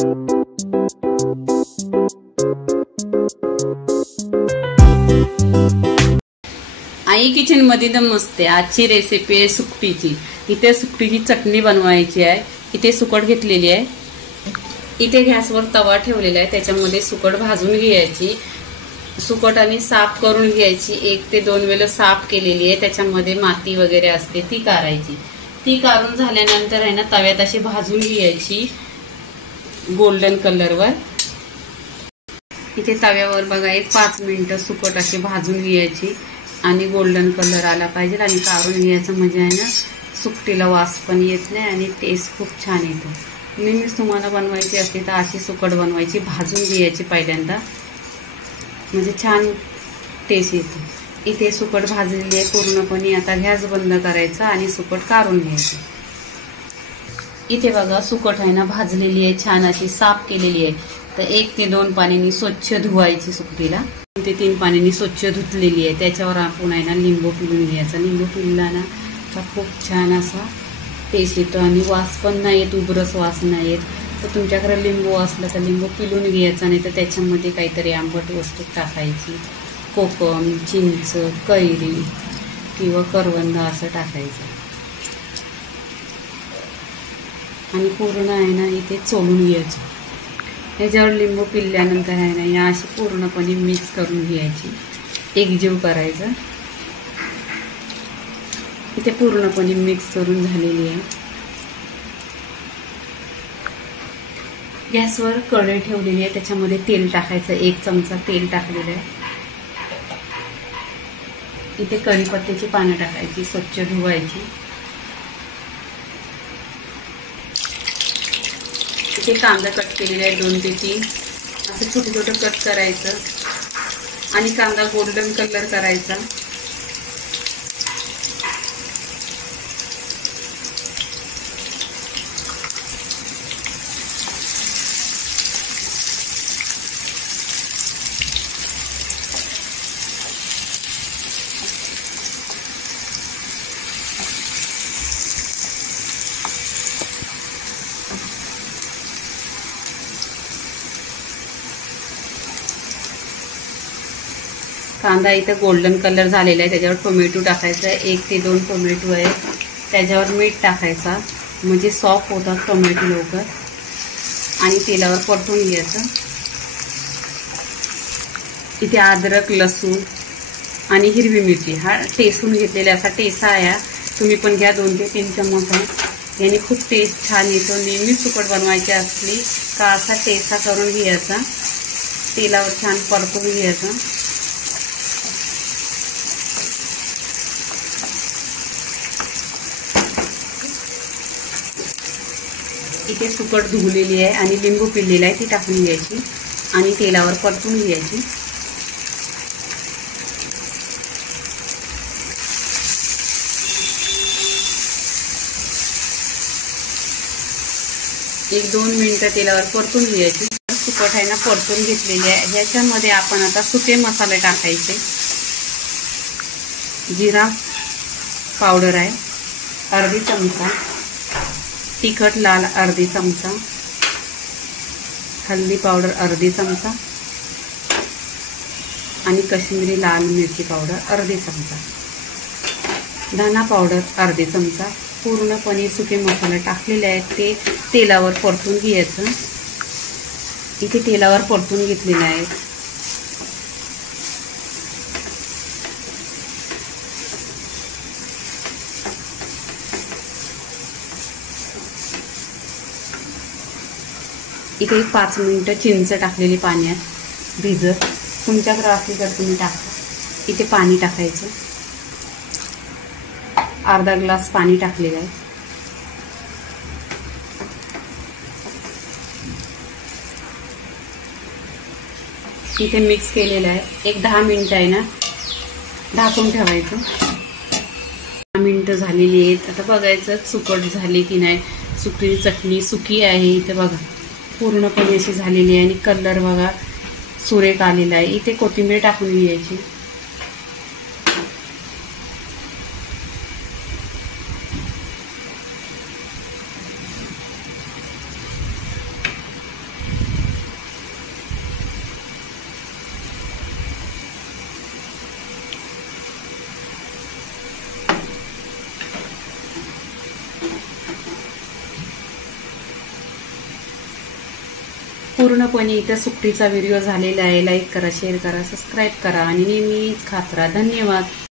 आई kitchen मध्ये नमस्ते। आजची recipe आहे सुकटीची। इथे सुकटीची चटणी बनवायची आहे। इथे सुकट घेतलेली आहे। इथे गॅसवर तवा ठेवलेला आहे, त्याच्यामध्ये सुकट भाजून घ्यायची। सुकट आणि साफ करून घ्यायची। 1 ते 2 वेळा साफ केलेली आहे, त्याच्यामध्ये माती वगैरे असते ती काढायची। ती काढून झाल्यानंतर आहे ना तव्यात अशी भाजून घ्यायची गोल्डन कलरवर। इथे तव्यावर बघा 5 मिनिटं सुकट अशी भाजून घ्यायची आणि गोल्डन कलर आला पाहिजे आणि काढून घ्यायचं, म्हणजे आहे ना सुकटीला वास पण येत नाही आणि टेस्ट खूप छान येतो। नेहमीच तुम्हाला बनवायची असते तर अशी सुकट बनवायची, भाजून घ्यायची पहिल्यांदा, म्हणजे छान टेस्ट येतो। इथे सुकट भाजलेली आहे पूर्णपणे। आता गॅस बंद करायचा आणि सुकट काढून घ्यायची। इथे बघा सुकट आहे ना भाजलेली आहे, छान अशी साफ केलेली आहे। तर 1 ते 2 पाण्याने स्वच्छ धुवायची सुकटीला। 2 ते 3 पाण्याने स्वच्छ धुतलेली आहे। त्याच्यावर आपण आहे ना लिंबू पिळून घ्यायचा। लिंबू पिळला ना तर खूप छान असा टेस्ट येतो आणि वास पण नाही येत, उग्रस वास नाही येत। तर तुमच्याकडे लिंबू असलं तर लिंबू पिळून घ्यायचा, नाही तर त्याच्यामध्ये काहीतरी आंबट वस्तू टाकायची, कोकम, चिंच, कैरी किंवा करवंद असं टाकायचं आणि पूर्ण आहे ना इथे चोळून घ्यायचं। ह्याच्यावर लिंबू पिळल्यानंतर आहे ना या अशी पूर्णपणे मिक्स करून घ्यायची, एकजीव करायचं। इथे पूर्णपणे मिक्स करून झालेली आहे। गॅसवर कढई ठेवलेली आहे, त्याच्यामध्ये तेल टाकायचं। 1 चमचा तेल टाकलेलं आहे। इथे कढीपत्त्याची पानं टाकायची, स्वच्छ धुवायची। इथे कांदा कट केलेला आहे 2 ते 3 असं छोटं छोटं कट करायचं आणि कांदा गोल्डन कलर करायचा। कांदा इथं गोल्डन कलर झालेला आहे, त्याच्यावर टोमॅटो टाकायचा आहे। 1 ते 2 टोमॅटो आहे, त्याच्यावर मीठ टाकायचा, म्हणजे सॉफ्ट होतात टोमॅटो लवकर, आणि तेलावर परतून घ्यायचं। इथे अद्रक, लसूण आणि हिरवी मिरची हा टेसून घेतलेला असा टेसा आहे, तुम्ही पण घ्या 2 ते 3 चम्मच आहे। याने खूप टेस्ट छान येतो। नेहमी सुकट बनवायची असली का असा टेसा करून घ्यायचा, तेलावर छान परतून घ्यायचं। इथे सुकट धुवलेली आहे आणि लिंबू पिळलेला आहे, ती टाकून घ्यायची आणि तेलावर परतून घ्यायची। एक 2 मिनिटं तेलावर परतून घ्यायची। सुकट आहे ना परतून घेतलेली आहे। ह्याच्यामध्ये आपण आता सुके मसाले टाकायचे। जिरा पावडर आहे अर्धी चमचा, तिखट लाल अर्धी चमचा, हल्दी पावडर अर्धी चमचा आणि काश्मीरी लाल मिरची पावडर अर्धी चमचा, धना पावडर अर्धी चमचा। पूर्णपणे सुके मसाले टाकलेले आहेत ते तेलावर परतून घ्यायचं। इथे तेलावर परतून घेतलेले आहेत। इथे 5 मिनिटं चिंच टाकलेली पाण्यात भिजत, तुमच्याकडे असली तर तुम्ही टाका। इथे पाणी टाकायचं, अर्धा ग्लास पाणी टाकलेलं आहे। इथे मिक्स केलेलं आहे। एक 10 मिनिटं आहे ना ढाकून ठेवायचं। 10 मिनिटं झालेली आहेत। आता बघायचं सुकट झाली की नाही। सुकटीची चटणी सुकी आहे, इथे बघा पूर्णपणे अशी झालेली आहे आणि कलर बघा सुरेख आलेला आहे। इथे कोथिंबीर टाकून घ्यायची। पूर्णपणे इथं सुकटीचा व्हिडिओ झालेला आहे. लाईक करा, शेअर करा, सबस्क्राईब करा आणि नेहमीच खात राहा. धन्यवाद.